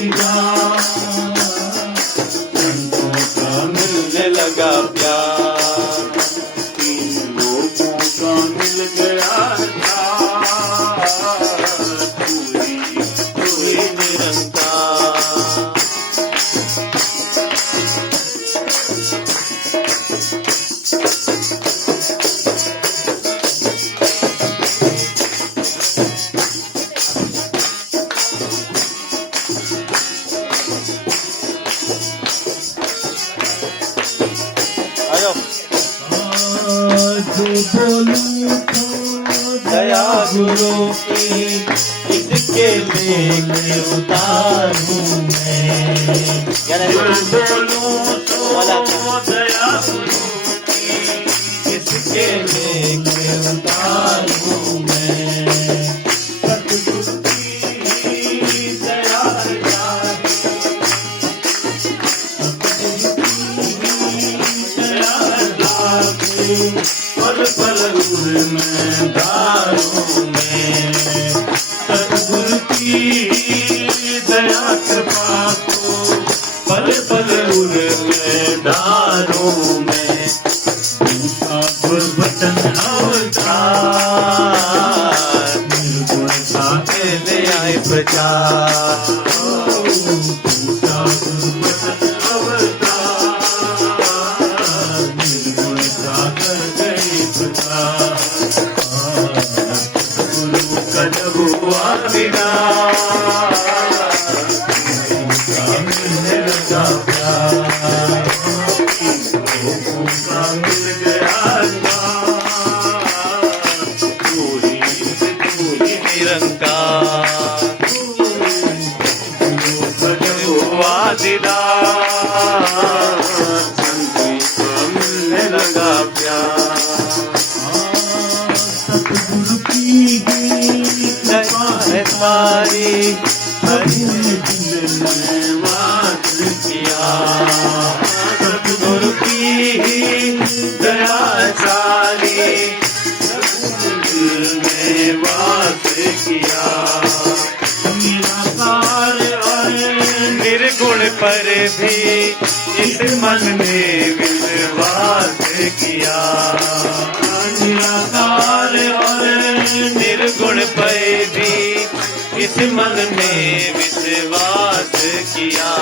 दीदार, संतों का मिलने लगा प्यार, तीन लोगों का मिल गया था, तू ही निरंकार। बोलूं तो दया गुरु की, इसके लेके उतारूं मैं। बोलूं तो दया गुरु की, इसके लेके उतारूं मैं। सतगुरु की दया पल पल में दारों में, सतगुरु की दया कृपा को पल पल में दारों में। दूसरा गुरबचन अवतार, निर्गुण का ले आए प्रचार। दूसरा गुरबचन अवतार, निर्गुण का गुरु का जब हुआ मिलने लगा प्यार, लोगों का मिल गया तू ही निरंकार। गुरु का जब हुआ दीदार, संतों का मिलने लगा प्यार। सतगुरु की कृपा है सारी, हरि ने दिल में वास किया। सतगुरु की दया सारी, दिल में वास किया। निराकार और निर्गुण पर भी इस मन ने विश्वास किया। निराकार और निर्गुण पर भी इस मन में विश्वास किया।